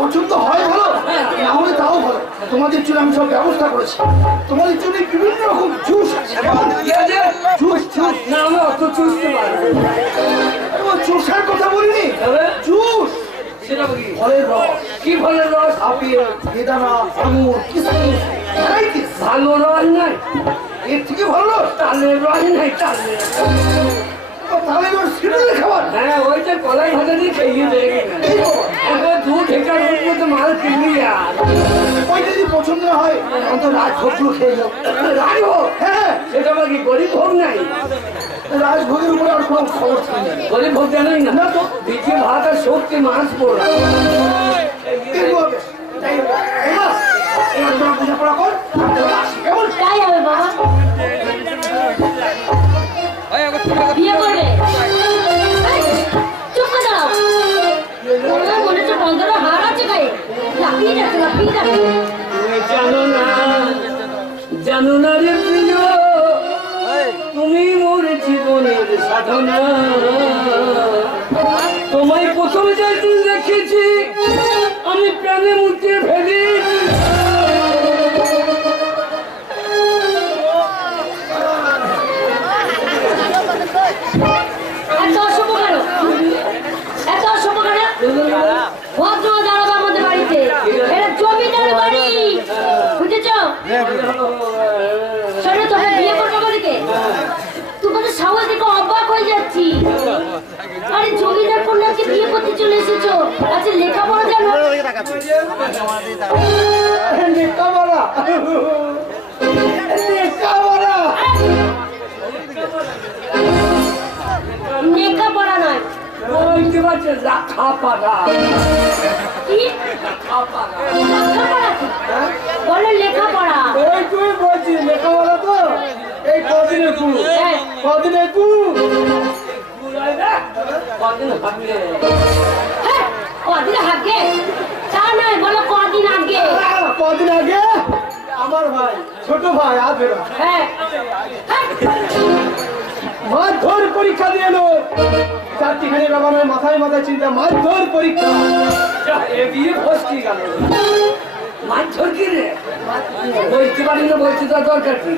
পছন্দ হয় ভালো, না হলে তাও ভালো। তোমাদের জন্য আমি সব ব্যবস্থা করেছি। তোমাদের জন্য বিভিন্ন রকম জুস আছে। জুস জুস না আমি অত চুষতে পারবো। জুসের কথা বলিনি, জুস। সেটা কি ফলের রস। কি ফলের রস? আপেল, বেদানা, আঙুর, কিশমিশ, ভ্যারাইটিস। ভালো রস নাই? এর থেকে ভালো রস? তালের রস নাই? তালের তাহলে এবার সিরিয়ালে খাবার। হ্যাঁ ওইটা কলাই ভাজা দিয়ে খেয়ে দেয়। এই বাবা, এবার দু ঠেকার মতো মাল কিনবি আর ওইটা যদি পছন্দ না হয় অন্তত রাজভোগগুলো খেয়ে যাও। রাজভোগ? হ্যাঁ, সেটা আবার কি গরিব ভোগ নাই? রাজভোগের উপরে আর কোনো খবর থাকে না। গরিব ভোগ জানাই না? না তো। বিচি ভাত আর শক্তি মাছ পড়া। পূজা করা কর, কেমন? তাই হবে বাবা, বিয়ে করবে। চুপ করে দাও, ওনার মনে হচ্ছে বন্ধুরা হার আছে গায়ে, লাফিয়ে যাচ্ছে লাফিয়ে যাচ্ছে। জানো না রে প্রিয়, তুমি মোর জীবনের সাধনা। তোমায় প্রথম যেদিন দেখেছি আমি প্রাণে মুখে ফেলি। এত অশুভ কেন, এত অশুভ কেন? ভদ্র দাঁড়াবো আমাদের বাড়িতে, এটা জমিদার বাড়ি, বুঝেছ? শোনো, তোমরা বিয়ে করবো বলিকে তোমাদের সাহস দেখে অবাক হয়ে যাচ্ছি। আরে জমিদার কন্যাকে বিয়ে করতে চলে এসেছো, আচ্ছা লেখাপড়া জানো? লেখাপড়া লেখাপড়া লেখাপড়া নয়, বলতে পারছে লেখাপড়া। কি লেখাপড়া লেখাপড়া কি? বলো লেখাপড়া। ওই তুই বলছিস লেখাপড়া তো এই কদিনের পুরো হ্যাঁ, কদিনের পুরো কদিন হবে? হ্যাঁ, কদিন আগে তা নয়, বলো কদিন আগে। কদিন আগে আমার ভাই, ছোট ভাই আধেরা হ্যাঁ, মারধর পরীক্ষা দিয়ে এলো। চারটিখানি ব্যাপার মাথায় মাথায় চিন্তা, মারধর পরীক্ষা। এগিয়ে বসছি গেল মাছ ধরকি রে, বলতে পারি না, বলতে তার দরকার কি?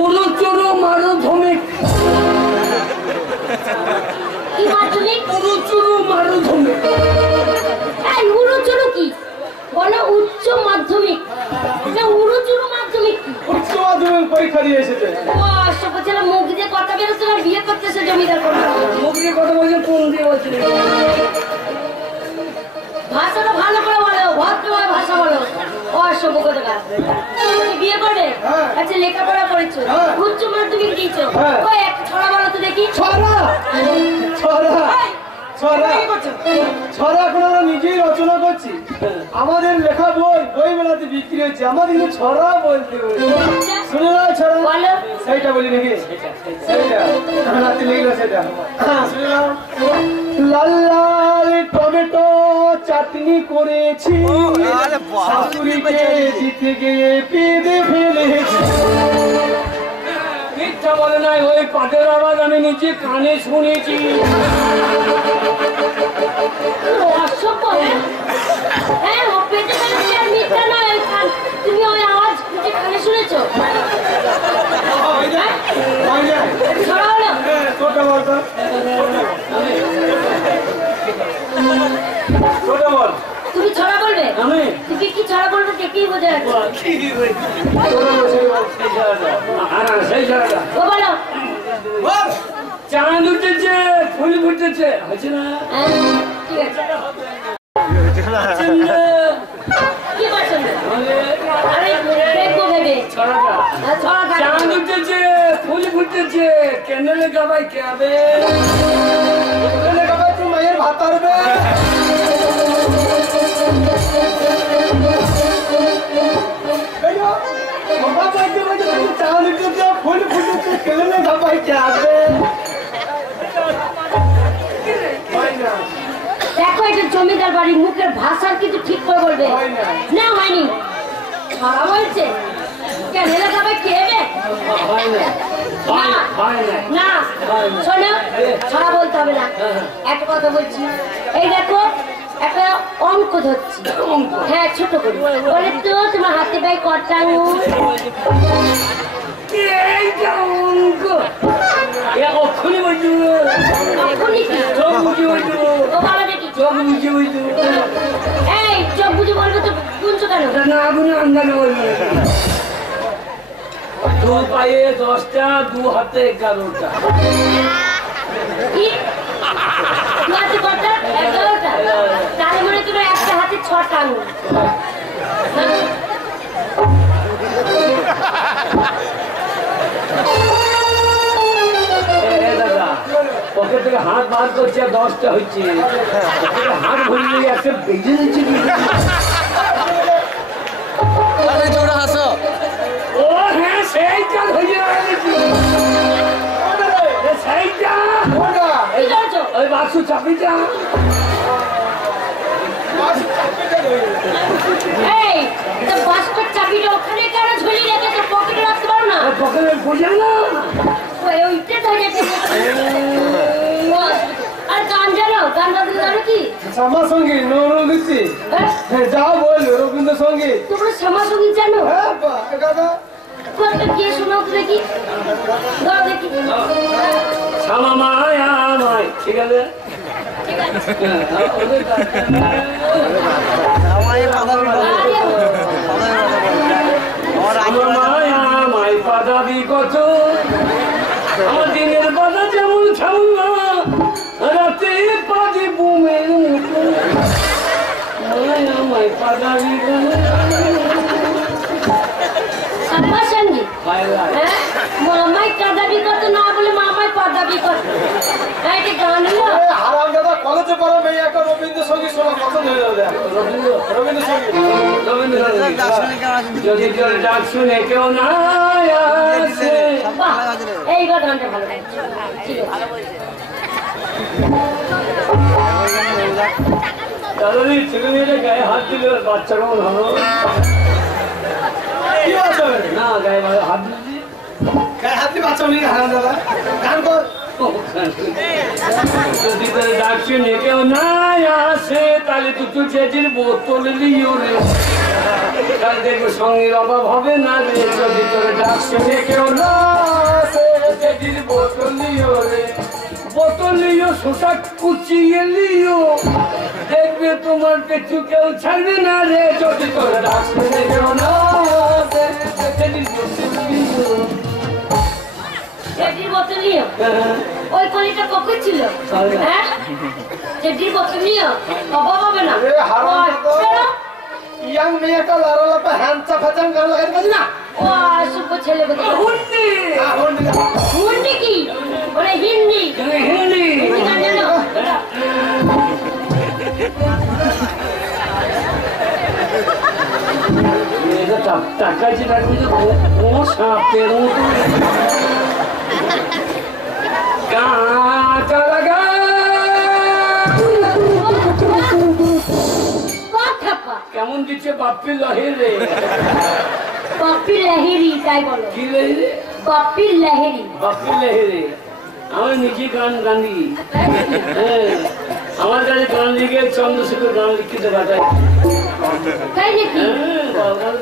ওরো চোরো মারো ধমিক, কি মাধ্যমিক? ওরো চোরো মারো ধমিক। এই উড়োচুরু কি? বলো উচ্চ মাধ্যমিক না উড়োচুরু মাধ্যমিক কি? উচ্চ মাধ্যমিক পরীক্ষা দিয়ে এসেছে। ও সবচেয়ে মুখ দিয়ে কথা বেরোচ্ছে না, বিয়ে করতেছে জমিদার করে। মুখ দিয়ে কথা বলছে, কোন দিয়ে বলছে? ভাষাটা ভালো করে বলো, ভদ্রভাবে ভাষা বলো। অসভ্য কোথাকার। তুমি বিয়ে করবে? হ্যাঁ। আচ্ছা লেখাপড়া করেছো, হ্যাঁ। উচ্চ মাধ্যমিক দিয়েছো, হ্যাঁ। ওই এক ছড়া বলো তো দেখি। ছড়া ছড়া এই, ছড়া কি করছো? ছড়া এখন আমরা নিজেই রচনা করছি। আমাদের লেখা বই মেলাতে বিক্রি হচ্ছে, আমাদের কিন্তু ছড়া বলতে আচ্ছা, শুনে না ছড়া বলো। সেইটা বলি নাকি? সেইটা রাতে লিখলো সেটা। শুনে নাও। লাল লাল টমেটো চাটনি করেছি, শাশুড়িকে জিতে গিয়ে পেঁদে ফেলেছি। মিথ্যা বলে নাই, ওই পাটের আওয়াজ আমি নিচে কানে শুনেছি। অসভ্য, হ্যাঁ? হ্যাঁ, ও পেটে ফেলেছে আর মিথ্যা নয়, ওই তুমি ওই আওয়াজ খুঁজে কানে শুনেছো? ছড়া হলো? ছোট বলতো, ছোট বল। তুমি ছড়া বলবে? আমি তুমি কি ছড়া বলবে দেখেই বোঝা যাচ্ছে। সেই জায়গা ও বলো। চাঁদ উঠেছে, ফুল ফুটেছে, হচ্ছে না? হ্যাঁ, ঠিক আছে। কি পছন্দ? আরে দেখবো ভেবে। ছড়াটা হ্যাঁ, ছড়া গান। চাঁদ উঠেছে, ফুল ফুটেছে, কেন লেখা ভাই কে লেখা তুই মায়ের ভাত পারবে। চাঁদ উঠেছে, ফুল ফুটেছে, কেন লেখা ভাই কে আসবে? দেখো এটা জমিদার বাড়ি, মুখের ভাষার কিছু ঠিক করে বলবে না। হয়নি, ছড়া বলছে, কেন লেখা ভাই খেয়ে না। শোনো, ছড়া বলতে হবে না, একটা কথা বলছি। এই দেখো, একটা অঙ্ক অঙ্ক ধরছি। হ্যাঁ ছোট করে বলে তো তোমার হাতে পায়ে কটা আঙুল? এইটা অঙ্ক অক্ষরই বলছি অক্ষরই কি? চোখ বুঝে বলছি ও বাবা দেখি চোখ বুঝে বলছি এই চোখ বুঝে বলবে তো শুনছো কেন? না আপনি আন্দাজে বলবেন দু পায়ে 10টা, দু হাতে 11টা। কি? দু হাতে কটা? 11টা। তার মানে তোমার একটা হাতে 6টা আঙুল। দাদা পকেট থেকে হাত বার করছে 10টা হচ্ছে, হাত ভরিয়ে একটা বেজে দিচ্ছে। ও হ্যাঁ সেইটা ধরিয়ে রাখছি, সেইটা কি করছো? ওই বাক্সু চাপিটা। এই তো বাস্কের চাবিটা ওখানে কেন ঝুলিয়ে রেখেছো? পকেটে রাখতে পারো না? পকেটে বোঝে না ওইটা ধরে আর গান জানো? গান বাজতে জানো কি? শ্যামা সঙ্গীত নৌরগীতি যাও বল রবীন্দ্রসঙ্গীত। তোমরা শ্যামা সঙ্গীত জানো? হ্যাঁ গাদা কোনটা কে শোনাও তো দেখি, গাও দেখি। শ্যামা মায়া মায়, ঠিক আছে শ্যামা মায়া মায় পাদাবি কত, আমার দিনের বাধা যেমন ছাউনা, রাতে পাদি বুমের মতো মায়া মায় পাদাবি শ্যামা সঙ্গীত। হ্যাঁ মামাই কাদাবি কত না বলে মামাই পাদাবি কত। হ্যাঁ এটা গান হলো। হারাম দাদা কলেজে পড়ো মেয়ে একটা রবীন্দ্রসঙ্গীত শোনা পছন্দ হয়ে যাবে। রবীন্দ্রসঙ্গীত যদি তোর ডাক শুনে কেউ না আসে। বাহ, এইবার গানটা ভালো লাগছে। ঠিক আছে। দাদাদি ছেলে মেয়েদের গায়ে হাত দিলে বাচ্চা কেমন হলো? কি আছে? না গায়ে হাত দিলি গায়ে হাত দিয়ে বাচ্চা নেই হারাম দাদা গান কর। যদি তোর ডাক শুনে কেউ না আসে তাহলে দুটো চেজির বোতল লিও রে, তাহলে দেখবো সঙ্গের অভাব হবে না রে। যদি তোর ডাক শুনে কেউ না আসে চেজির বোতল লিও রে, বোতল লিও শোষা কুচিয়ে লিও, দেখবে তোমার পেছু কেউ ছাড়বে না রে। যদি তোর ডাক শুনে কেউ না আসে চেজির বোতল লিও। চেটির বোতল নিও। ওই কলিটা কখন ছিল? হ্যাঁ চেটির বোতল নিও, অভাব হবে না। এ হারাম দাদা ইয়াং মেয়ে একটা লারা লাপা হ্যান্ডসা ফাচান গান লাগাতে পারি না। ও সুপ ছেলে বোতল হুন্ডি হিন্দি কি? ওরে হিন্দি হিন্দি হিন্দি গান জানো? টাকা যেটা সাপের মতো কাঁচা লাগা কেমন দিচ্ছে বাপ্পি লহেরে। বাপ্পির লাহিরি তাই বলো? কি লহেরে? বাপ্পির লাহিরি। বাপ্পি লহেরে আমি নিজে গান গানি। হ্যাঁ আমার কাছে গান লিখে চন্দ্রশেখর গান লিখিতে পাঠাই। তাই নাকি?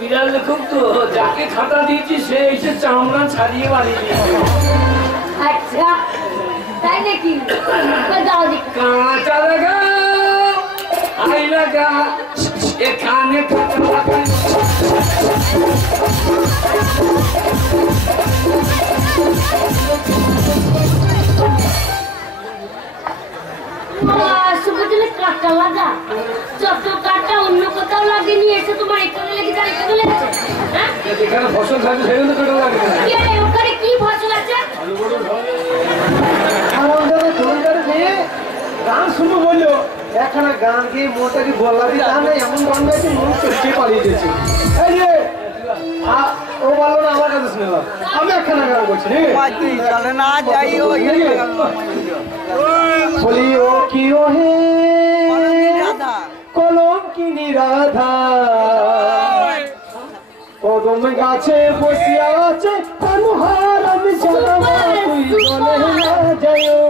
বিড়াল লেখক তো, যাকে খাতা দিয়েছি সে এসে চামড়া ছাড়িয়ে বাড়ি দিয়েছে। আচ্ছা তাই নাকি? দাও দেখি। কাঁচা লাগা আই লাগা এখানে কাঁচা লাগা। সুবুদিনে কাটা লাগা, যত কাটা অন্য কোথাও লাগেনি, এসে তোমার এখানে লেগেছে আর এখানে লেগেছে। হ্যাঁ যেখানে ফসল থাকে সেখানে কাটা লাগে না। ওখানে কি ফসল আছে? হারাম দাদা জমিদার মেয়ে গান শুনবো বললো, একখানা গান গিয়ে মোটাকে বললা দিয়ে তা নেই, এমন গান গাইছে মন চটকে পালিয়ে গেছে। এই যে ও বললো না আমার কাছে শুনে দাও, আমি একখানা গান করছি চলে না যাইও বলি ও কি ও হে কলম কিনি রাধা, কদম গাছে বসিয়া আছে অনুহার আমি জানাবো তুই জলে না যাইও,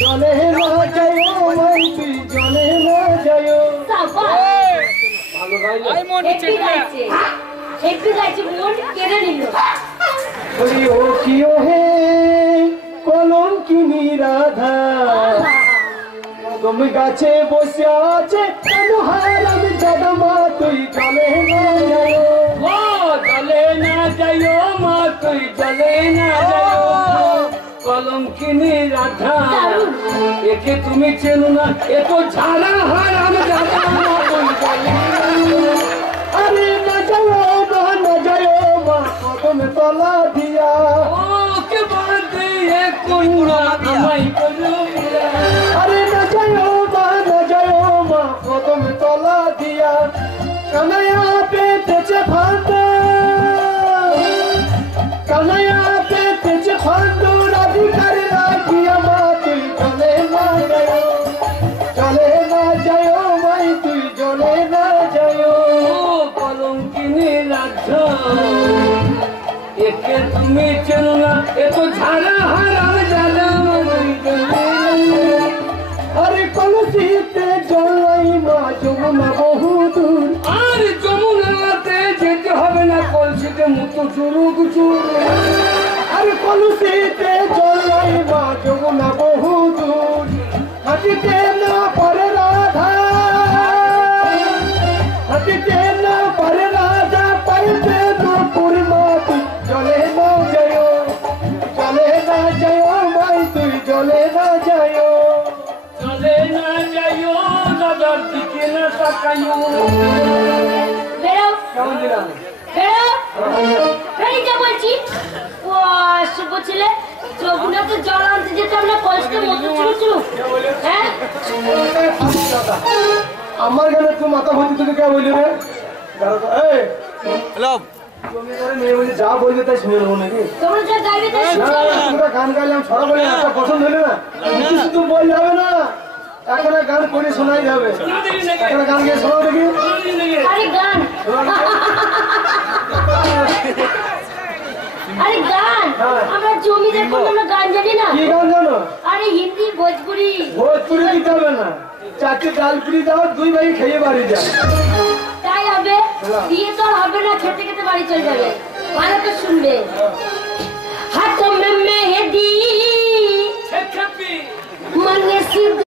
জলে না যাইও তুই জলে না যাইও। ভালো গাইলে একটু গাইছে মন কেড়ে নিল। ওই ও কি ও হে কলঙ্কিনী রাধা তুমি গাছে বসে আছে কেন হারাম জাদমা তুই চলে না যাও ও চলে না যাইও মা তুই চলে না যাইও কলঙ্কিনী রাধা একে তুমি চেনো না এ তো ঝাড়া হারাম জাদা তুই চলে আরে না যাও মা কদম তলা দিয়া ওকে বাঁধে কন্যা আমায় করো আরে না যাও মা কদম তলা দিয়া কানায়া পেতেছে ফান্দো কানায়া পেতেছে ফান্দো রাধিকার লাগিয়া মা তুই চলে না যাও মাই তুই চলে না যাও কলঙ্কিনী রাধা একে তুমি চেনো না এ তো ঝাড়া হারাম জাদা তুই চলে আরে কলসিতে জলাই মা যমুনা বহুদূর আর যমুনাতে যেতে হবে না কলসিতে মুতো চুরুক চুর আরে কলসিতে জলাই মা যমুনা বহুদূর হাতিতে না পারে রাধা হাতিতে না পারে রাধা পাইতে দুপুর মা তুই চলে না যাও মাই তুই চলে না যাও চলে না যাইও দাদার দিকে না তাকাইও বেরো কেমন দিলাম বেরো বেরিয়ে যা বলছি। ও শুভ ছেলে যমুনা তো জল আনতে যেতাম না কষ্টে মতো চুরু হ্যাঁ আমার গানে তুই মাথা ভর্তি তোকে কে বলি রে জমিদারে মেয়ে বলি যা বলবে তাই শুনে নেবো নাকি তোমরা যা গাইবে তাই না, শুনতে হবে। তোরা গান গাইলাম ছড়া বলে একটা পছন্দ হলে না শুধু শুধু বল যাবে না এখন আর গান করে শোনাই যাবে এখন গান গিয়ে শোনাও দেখি আরে গান আরে গান হ্যাঁ। আমরা জমিদার কোন আমরা গান জানি না। কি গান জানো আরে হিন্দি ভোজপুরি ভোজপুরি দিতে হবে না চারটে ডাল পুরি দাও দুই ভাই খেয়ে বাড়ি যা তাই হবে দিয়ে তো আর হবে না খেতে খেতে বাড়ি চলে যাবে ভালো তো শুনবে হাত মে মেহেদি খেপি মনে সিদ্ধ